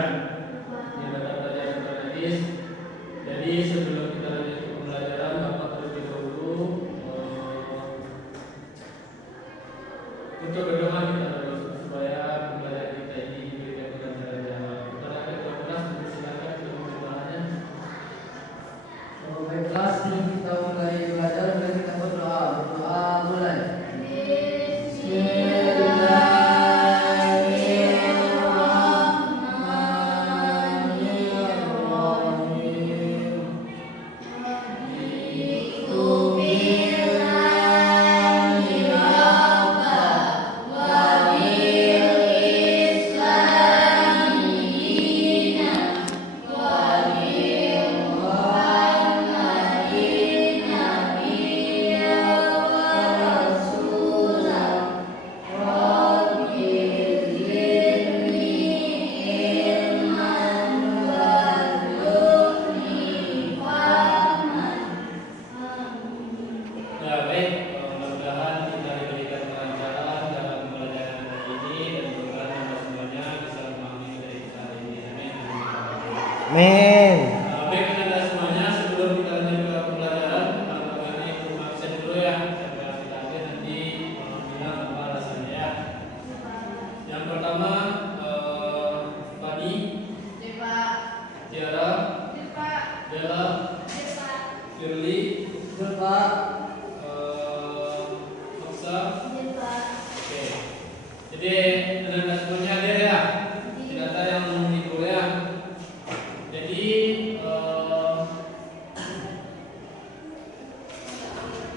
ya. Ini mata pelajaran hadis. Jadi sebelum kita lanjut ke pembelajaran, Bapak terlebih dahulu untuk berdoa kita dulu supaya pembelajaran kita ini diberikan dengan cara jalan. Karena ada kelas, silakan kita berdoanya. Baiklah, sebelum kita mulai belajar, mari kita berdoa. Berdoa mulai. Amin. Baik Anda semuanya, sebelum kita lanjut ke pembelajaran, kami ini absen dulu ya. Sampai akhir nanti bilang apa alasannya ya. Yang pertama, Fani, Tiara, Bella, Firly, Maksa. Oke. Jadi Anda semuanya hadir ya. Tidak ada yang menghibur ya. Jadi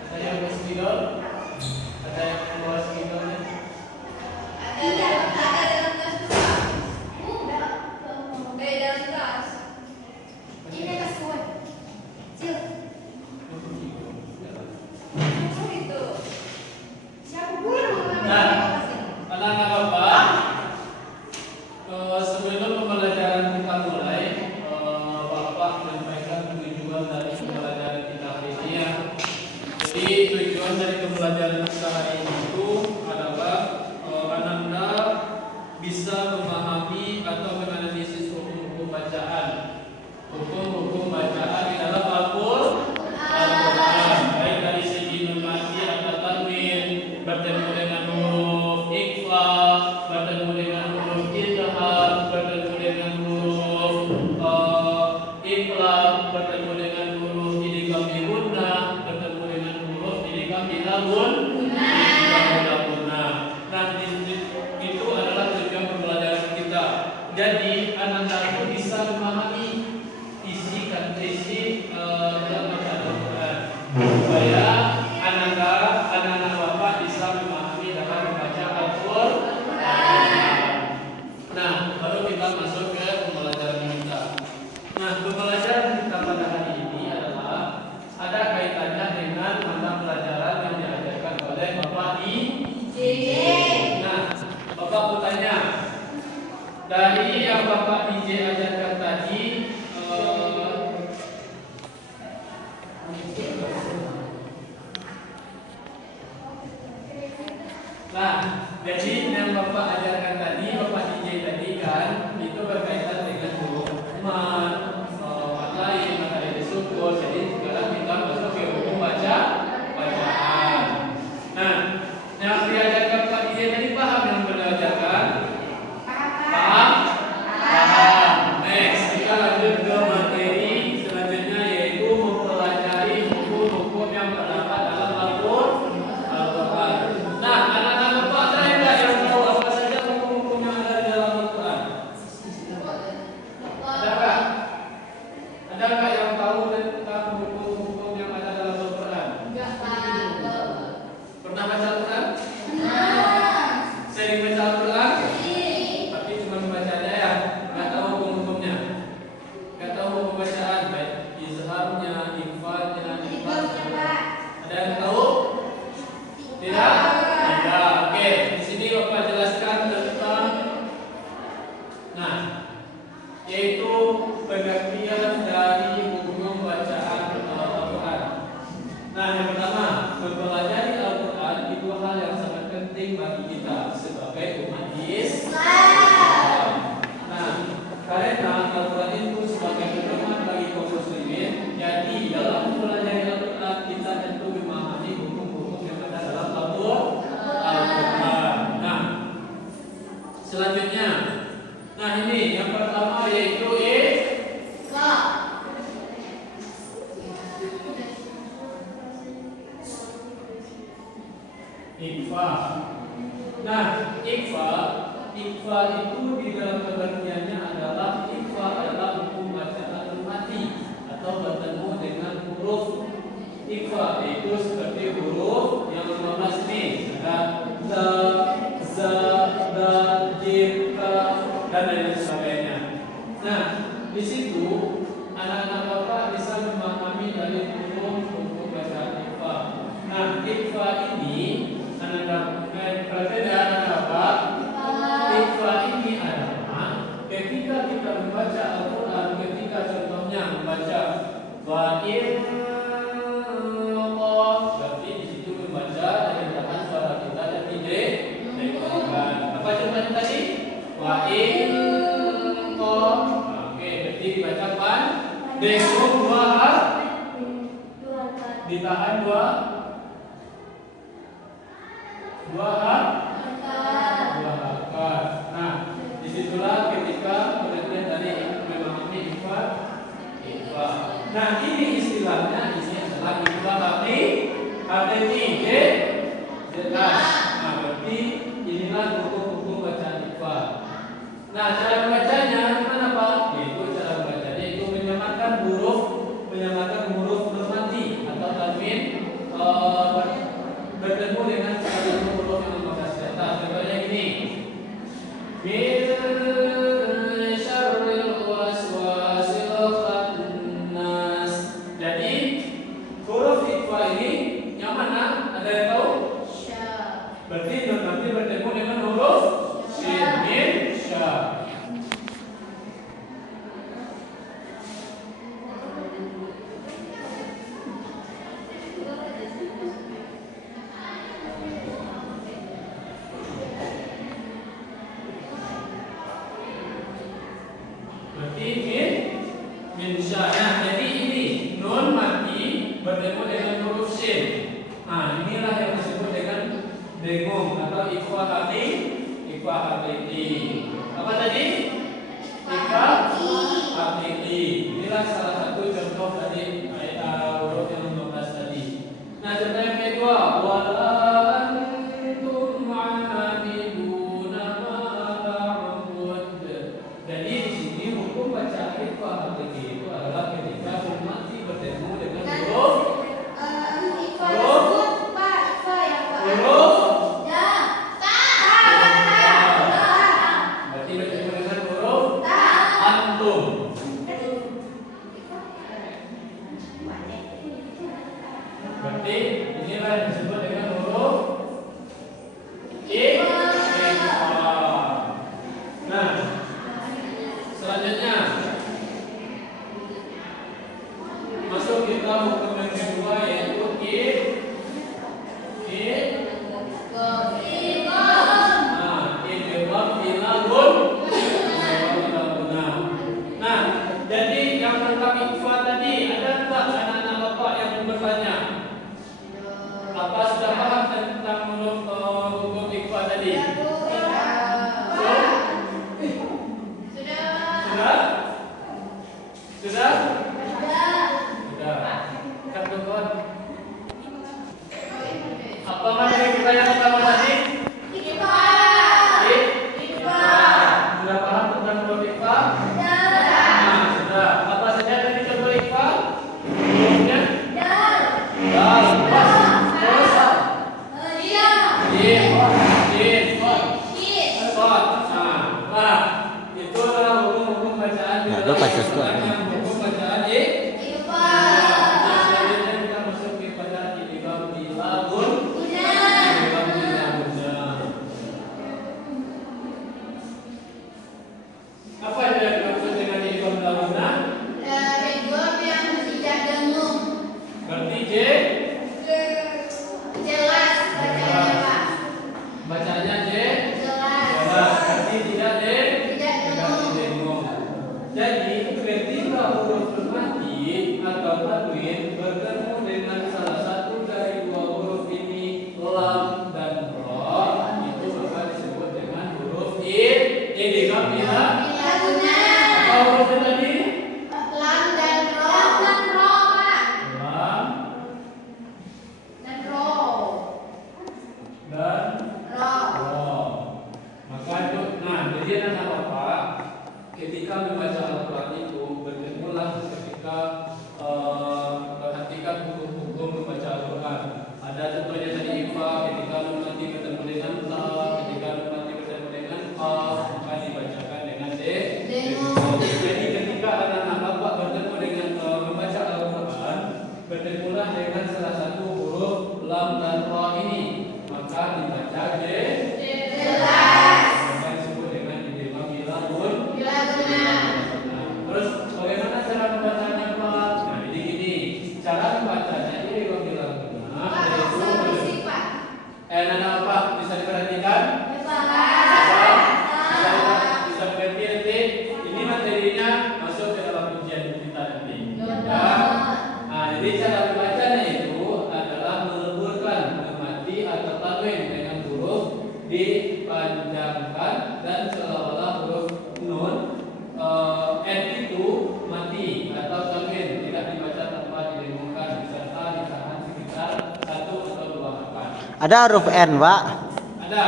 ada yang bawa spidol? Ada yang membawa spidolnya? Nah, anak-anak Bapak, sebelum pembelajaran kita mulai, Bapak menyampaikan tujuan dari pembelajaran kita hari ini ya. Jadi tujuan dari pembelajaran kita hari ini itu adalah Anda bisa memahami atau menganalisis hukum-hukum bacaan. Hukum-hukum bacaan di dalam Al-Quran, baik dari segi numasi atau tanwin, bertemu dengan huruf ikhfa, bertemu dengan huruf idgham, bertemu dengan huruf iqlab, bertemu dengan huruf idgham bi gunnah, bertemu dengan huruf idgham bi gunnah. Nah, itu adalah tujuan pembelajaran kita. Jadi anak-anak itu bisa memahami isi dalam Al-Quran, supaya anak-anak Bapak bisa memahami dalam membaca Al-Quran. Nah, baru kita masuk ke pembelajaran kita. Nah, pembelajaran kita pada hari ini adalah ada kaitannya dengan mata pelajaran yang diajarkan oleh Bapak IJ. Nah, Bapak bertanya, dari yang Bapak IJ ajarkan tadi, nah, jadi yang Bapak ajarkan tadi, Bapak DJ tadi kan, itu berkaitan dengan huruf mat, mat lain, mat lain disukun. Jadi sekarang kita masuk ke hukum bacaan. Nah, yang diajarkan Pak DJ tadi paham yang beliau ajarkan? Paham? Paham. Next, kita lanjut ke materi selanjutnya, yaitu mempelajari hukum-hukum yang terdapat dalam Al-Quran. Nah, anak-anak Bapak ada enggak yang tahu apa saja hukum-hukum yang ada di dalam Al-Quran? Ada enggak? Ada enggak yang tahu tentang hukum-hukum yang ada dalam Al-Quran? Pernah baca Al-Quran? Sering baca Al-Quran? Tapi cuma membacanya ya, enggak tahu hukum-hukumnya. Enggak tahu hukum bacaan, baik izharnya, ikhfanya, ikhlasnya. Ada yang tahu? Tidak? Tidak. Oke, di sini Bapak jelaskan tentang, nah, yaitu pengertian dari hukum bacaan Al-Quran. Nah, yang pertama, mempelajari Al-Quran itu hal yang sangat penting bagi kita sebagai umat Islam. Nah, Nah ini yang pertama yaitu ikfa. Nah ikfa itu di dalam pengertiannya adalah ikfa adalah hukum bacaan mati atau bertemu dengan huruf ikfa, yaitu seperti huruf yang 15 ini ada za, dal, jim, ka, dan lain sebagainya. Nah di situ anak-anak bapak bisa memahami dari hukum bacaan ikfa. Nah ikfa ini anak bapak, ikfa ini adalah ketika kita membaca Al-Quran, ketika contohnya membaca wa'in, berarti di situ membaca dari belakang suara kita dan didengungkan. Apa contohnya tadi? Wa'in, oke, berarti dibacakan dengung dua ditahan dua harokat. Nah, disitulah ketika pengertian dari memahami ikfa. Nah, ini istilahnya ini adalah ikfa hakiki. Jelas. Nah, berarti inilah hukum-hukum bacaan ikfa. Nah, cara membacanya gimana Pak? Yaitu cara membacanya itu menyamakan huruf bermati atau tanwin bertemu dengan satu huruf yang 15 di atas. Contohnya gini. Min syarril waswasil khannas. Jadi huruf ikfa ini yang mana? Ada yang tahu? Sya. Berarti nanti bertemu dengan huruf shin, min, sya. Nah, jadi ini nun mati bertemu dengan huruf shin. Nah, inilah yang disebut dengan dengung atau ikfa hakiki. Apa tadi? Ikfa hakiki. Inilah salah satu contoh tadi huruf yang 15 tadi. Nah, contoh yang kedua, wala antum ma'amiluna ma a'bud. Jadi di sini hukum baca ikfa hakiki itu adalah ketika mati bertemu dengan huruf berarti bertemu dengan huruf antum. Berarti inilah yang disebut dengan huruf ikfa. Nah, selanjutnya masuk kita hukum yang kedua yaitu Nah, jadi yang tentang ikfa tadi ada enggak anak-anak bapak yang bertanya? Apa sudah paham tentang hukum ikfa tadi? Sudah? Kan teman. Apa materi kita yang pertama tadi? Ikfa. Sudah paham tentang huruf ikfa? Nah, sudah. Apa saja tadi contoh ikfa? Hurufnya? Dal. Terus? Nah, itulah hukum-hukum bacaan. Nah, itu Pancasila. Hukum bacaan ikfa. Selanjutnya kita masuk kepada idgham bila apa yang dimaksud dengan idgham bila gunnah? Berarti Jelas bacanya Pak. bacanya Jelas. berarti tidak dengung. dengung. Jadi ketika huruf bermati atau tanwin bertemu dengan salah satu dari dua huruf ini, lam dan ro, itu maka disebut dengan huruf idgham bila hurufnya tadi? Lam dan ro. Pak. Lam Dan ro. dan Ro. ro. Maka itu, nah jadi anak bapak ketika membaca Al-Quran itu bertemulah ketika perhatikan hukum-hukum membaca Al-Quran. Ada contohnya tadi Ifa, ketika nanti bertemu dengan ta, ketika nanti bertemu dengan qaf, maka dibacakan dengan dengung. Jadi ketika anak-anak bapak bertemu dengan membaca Al-Quran, bertemulah dengan salah satu huruf lam dan ra ini, maka dibaca Jelas. maka disebut dengan idgham bilahun. Bila guna. Nah, terus bagaimana cara membacanya Pak? Nah, jadi gini, cara membacanya idgham bilahun. Pak, bisa berisik, Pak. Anak Pak bisa diperhatikan? Bisa mengerti nanti? Ini materinya masuk ke dalam ujian kita nanti. Ya. Nah, jadi cara membacanya itu adalah meleburkan mati atau tanwin dengan huruf dipanjangkan dan seolah-olah huruf nun n itu mati atau tanwin tidak dibaca tanpa didengungkan serta ditahan sekitar 1 atau 2 harokat. Ada huruf N, Pak. Ada.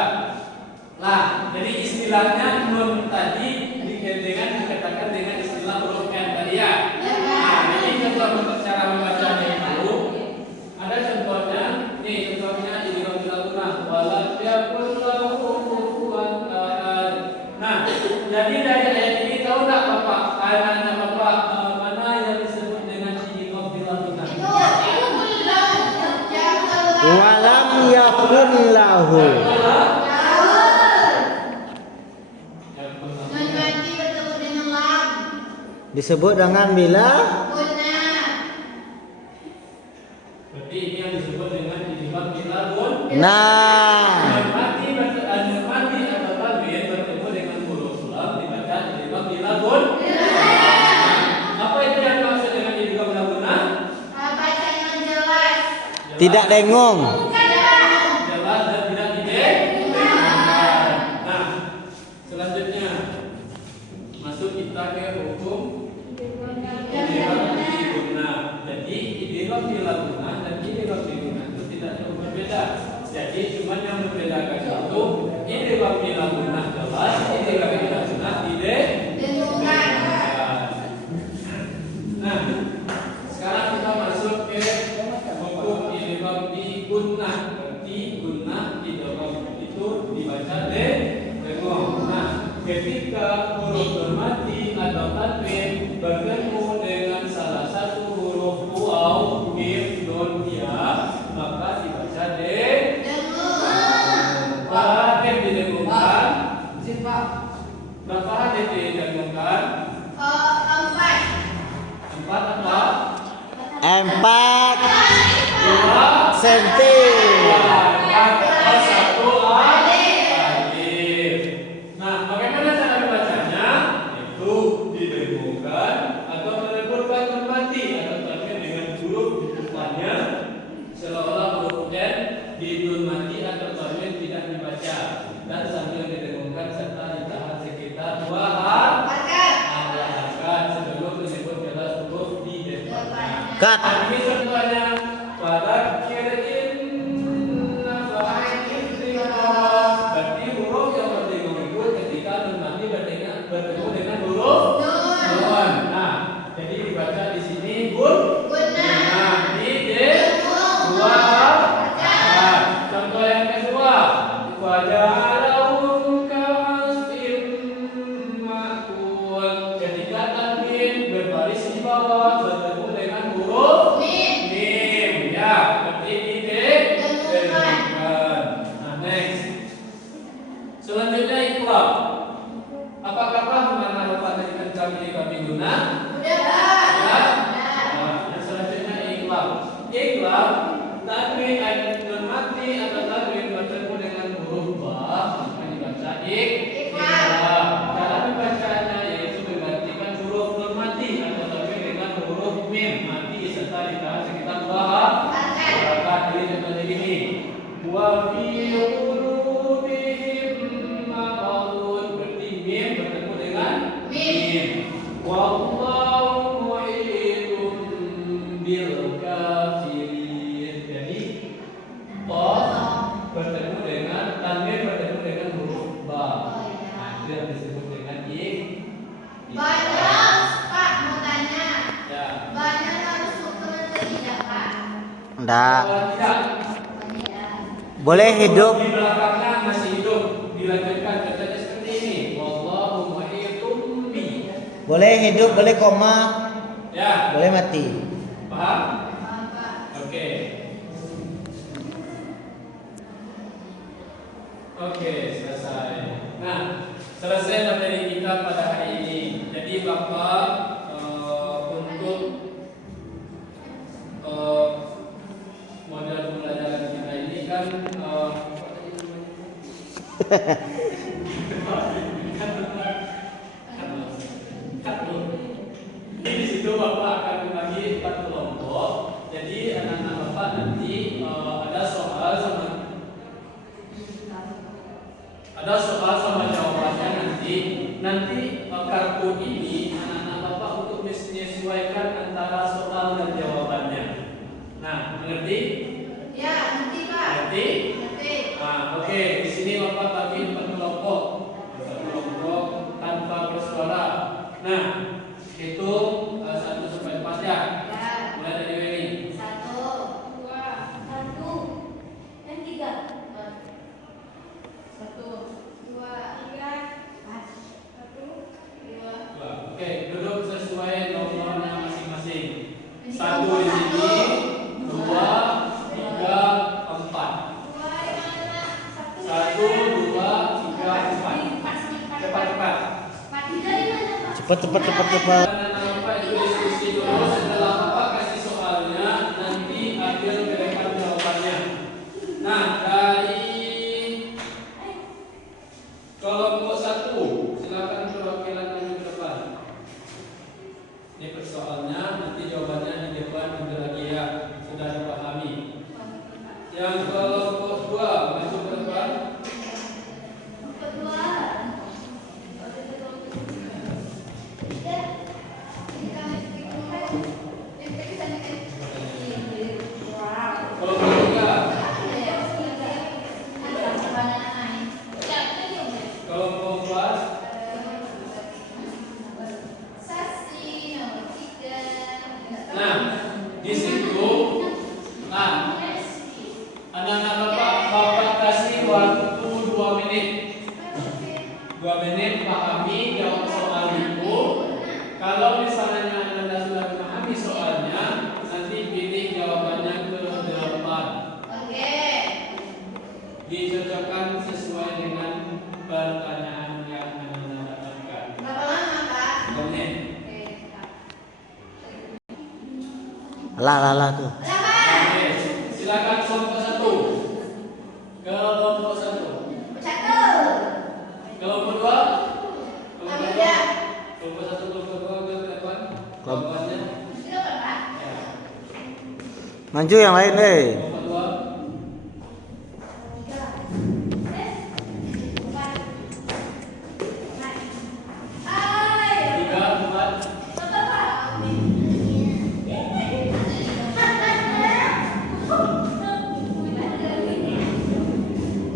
Nah, jadi istilahnya nun tadi dikatakan dengan istilah huruf N tadi ya. Nah, jadi contoh cara membacanya itu ada contohnya. Nih contohnya idgham bilahun walam yakul lahu kufuwan ahad. Nah, jadi dari ayat ini tahu enggak Bapak? Anak Bapak mana yang disebut dengan idgham bilahun? Walam yakun lahu. Nun mati bertemu dengan lam. Disebut dengan bila Guna. Berarti ini yang disebut dengan idgham bilahun. nah. Mati atau tanwin bertemu dengan huruf lam dibaca idgham bilahun. Apa itu yang dimaksud dengan idgham bilahun? Baca dengan jelas. Tidak dengung. Jelas dan tidak didengungkan. Nah, selanjutnya masuk kita ke hukum idgham bilahun. Jadi idgham bilahun dan idgham bilahun itu tidak jauh berbeda. Jadi cuma yang membedakan itu idgham bilahun jelas, idgham bilahun didengungkan. Nah, sekarang kita masuk ke hukum idgham bi gunnah. Berarti gunnah idgham itu dibaca dengung. Nah, ketika huruf bermati atau tanwin bertemu dengan salah satu huruf waw, mim, nun, ya, maka dibaca berapa hadis didengungkan? Berapa hadis didengungkan? 4 apa? 4 2 senti. 1 alif. Nah, bagaimana cara membacanya? Itu didengungkan atau meleburkan mati atau tanwin dengan huruf di depannya seolah-olah huruf N di nun mati atau tanwin tidak dibaca dan sambil didengungkan serta ditahan sekitar 2 harokat sebelum disebut jelas huruf di depannya. Kat. Ini contohnya fadzakir inna fa'il dzikra. Berarti huruf yang berdengung itu ketika nun mati bertemu dengan huruf nun. Nah, jadi dibaca di sini nah, di dua harokat. Contoh yang kedua, faja'alahum ka'asfin ma'kul. Ketika tanwin berbaris di bawah bertemu dengan huruf mim, ya, berarti didengungkan. Nah, next. Selanjutnya iqlab. Apakah paham mana rupanya kami guna? Ya. Nah, yang selanjutnya iqlab. Iqlab tanwin nun mati atau tanwin bertemu dengan huruf ba, maka dibaca iqlab. Cara membacanya yaitu menggantikan huruf nun mati atau tanwin dengan huruf mim mati serta ditahan sekitar 2 harokat. Jadi contohnya gini. Wa fi qulubihim maradun. Berarti mim bertemu dengan mim. Wallahu muhitun bil kafirin. Jadi qaf bertemu dengan tanwin bertemu dengan huruf ba. Nah, itu yang disebut dengan Banyak, Pak, mau tanya. Ya. Banyak harus sukun atau tidak, Pak? Enggak. Tidak. Tidak. Boleh hidup. Di belakangnya masih hidup. Dilanjutkan katanya seperti ini. Wallahu muhitun bi. Boleh hidup, boleh koma, Ya, boleh mati. paham? Paham, Pak. Oke. Oke, selesai. Nah, selesai materi kita pada hari ini. Jadi Bapak untuk modal pembelajaran kita ini kan di situ Bapak akan membagi 4 kelompok. Jadi anak-anak Bapak nanti ada soal sama jawabannya nanti kartu ini anak-anak Bapak untuk menyesuaikan antara soal dan jawabannya. Nah, mengerti? Ya, nanti, Pak. Mengerti? Nanti. Nah, oke. Di sini Bapak bagi 4 kelompok. 4 kelompok tanpa bersuara. Nah, hitung 1 sampai 4 ya. Ya. Mulai dari Wery. 1, 2, 1, dan 3. 1, 2, 3, 4. 1, 2. Oke, duduk sesuai nomornya masing-masing. Ini 1 di sini, 2, 3, 4. 1, 2, 3, 4. Cepat-cepat. Cepat. Anak-anak Bapak itu diskusi dulu. Setelah Bapak kasih soalnya, nanti ambil kerekan jawabannya. Nah, dari kelompok 1, silakan perwakilan maju ke depan. Ini persoalnya, nanti jawabannya di depan ambil lagi ya. Sudah dipahami. Yang kelompok 2 maju ke depan. Kelompok 3. Kelompok 4. Nah, di situ anak-anak Bapak kasih waktu 2 menit. 2 menit pahami jawab soal itu. Kalau misalnya Anda sudah memahami soalnya, nanti pilih jawabannya ke 8. Dicocokkan sesuai dengan pertanyaan yang Anda dapatkan. 2 menit. Lah tuh. Oke, silakan kelompok 1. Kelompok 1. Kelompok 2. Kelompok 2. Kelompok 1, kelompok 2 ke depan. Jawabannya. Ya. Maju yang lain, Kelompok 2. 3, 4.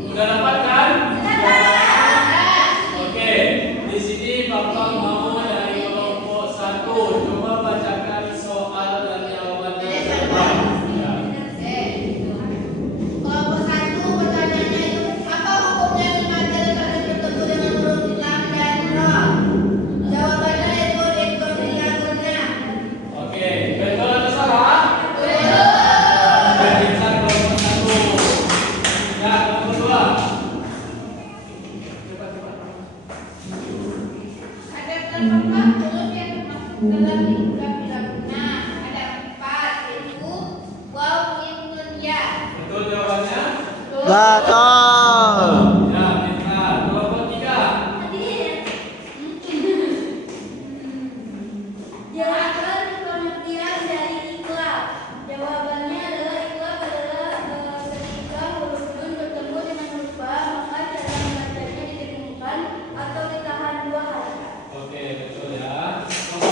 Udah dapat kan? Oke, di sini Bapak mau dari kelompok 1 coba bacakan soal dan jawabannya. Ya. Kelompok 1 pertanyaannya itu apa hukumnya memakai kalian bertemu dengan huruf lam dan ra? Jawabannya ekor diagonnya. Oke, betul atau salah? Berikan kelompok 1. Ya, kelompok 2. Ada berapa huruf yang termasuk dalam lingkup diagonnya? Ada 4 yaitu waw, mim, nun, ya. Betul jawabannya? Betul. Ya, pintar. Kelompok 3. Jelaskan pengertian dari ikhlas. Jawabannya adalah ikhlas adalah ketika huruf nun bertemu dengan huruf ba, maka cara membacanya didengungkan atau ditahan 2 halaman. Oke, betul ya. Kelompok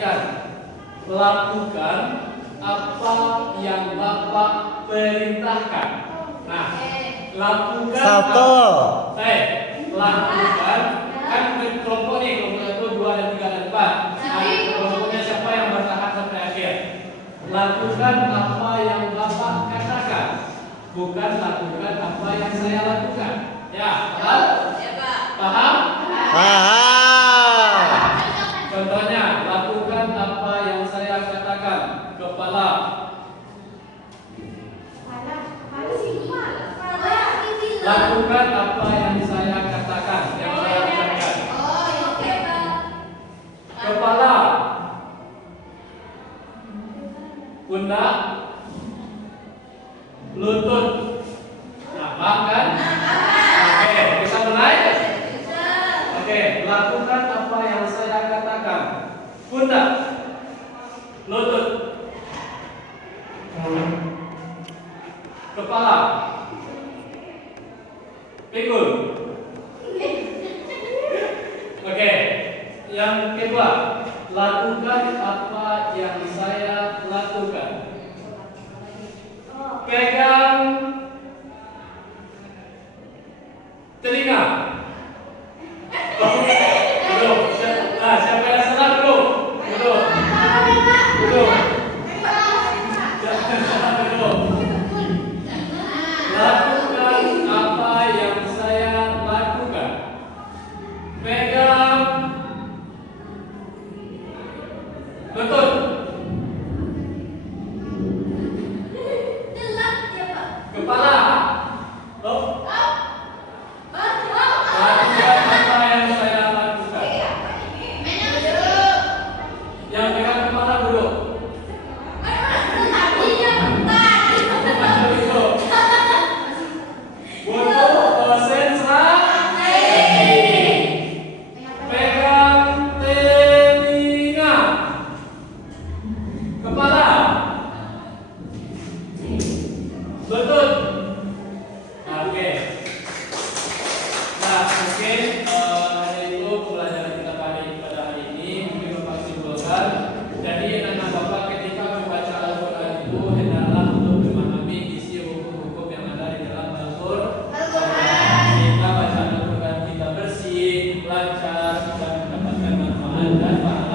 perhatikan. Lakukan apa yang Bapak perintahkan. Nah, lakukan Satu. lakukan kan kelompok nih, kelompok itu 2 dan 3 dan 4. Nah, kelompoknya siapa yang bertahan sampai akhir? Lakukan apa yang Bapak katakan, bukan lakukan apa yang saya lakukan. Ya, paham? Paham? Paham. Contohnya, lakukan apa yang saya katakan. Kepala. Lakukan apa yang saya katakan, yang saya ucapkan. Kepala. Pundak. Lutut. Nah, paham kan? Oke, bisa mulai? Oke, lakukan apa yang saya katakan. Pundak. Lutut. Kepala. Pikul. Oke, yang kedua, lakukan apa yang saya lakukan. Pegang telinga. Duduk. Siapa yang salah duduk? Duduk. Duduk. Jangan duduk. Lakukan apa yang saya lakukan. Pegang lutut. Kepala. Oh. Lakukan apa yang saya lakukan. Yang pegang kepala duduk. Duduk. Butuh sentra. Pegang telinga. Kepala. Lutut. Oke. Nah, mungkin hanya itu pembelajaran kita pada hari ini. Mungkin Bapak simpulkan. Jadi anak Bapak ketika membaca Al-Quran itu hendaklah untuk memahami isi hukum-hukum yang ada di dalam Al-Quran. Sehingga bacaan Al-Quran kita bersih, lancar, dan mendapatkan manfaat dan pahala.